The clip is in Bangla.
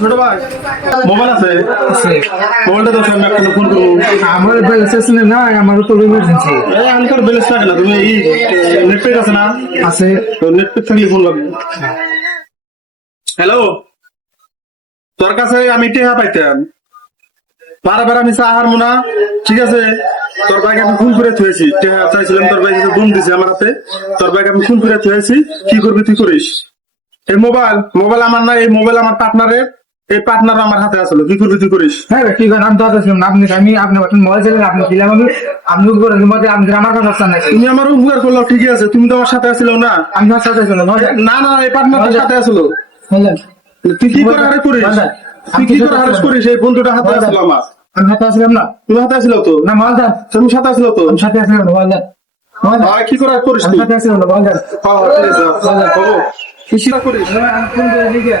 ছোট ভাই মোবাইল আছে? মোবাইলটা তো আমি একটা ফোন করবো। আমার ব্যালেন্স আছে না, আমার তো ইমার্জেন্সি এই আনকার ব্যালেন্স থাকে না, তুমি এই নেট প্যাক আছে না? আছে। তো নেট প্যাক থাকলে ফোন লাগবে। হ্যালো, তোর কাছে আমি টেহা পাইতাম, বারবার আমি চাহার মোনা, ঠিক আছে? তোর বাইক আমি ফোন করে থুয়েছি, টেহা চাইছিলাম, তোর বাইক বোন দিছে আমার হাতে, তোর বাইক আমি ফোন করে থুয়েছি, কি করবি তুই করিস? এই মোবাইল মোবাইল আমার না, এই মোবাইল আমার পার্টনারের, এই পার্টনার আমার হাতে আসলো, কি করবি তুই করিস? হ্যাঁ ঠিক আছে, আমি তো আসছিলাম না, আপনি বাটন মোবাইল ছিলেন, আপনি দিলাম আমি করে মধ্যে আমাদের আমার কথা হচ্ছে না। তুমি আমার উপকার করলো, ঠিকই আছে, তুমি তো আমার সাথে আসলো না? আমি তোমার সাথে ছিল না না, এই পার্টনার সাথে আসলো। তুই কি করে হারে করিস? তুই কি করে হারেস করিস? এই বন্ধুটা হাতে আসলো আমার। আমি হাতে আসলাম না, তুমি হাতে আসলো তো? না মাল দেন, তুমি সাথে আসলো তো? আমি সাথে আসলাম না, মাল দেন, কি করে করিস আমি তুই? সাথে আসলাম না, মাল দেন। ঠিক আছে, কি করিস? আমি ফোন করে দিকে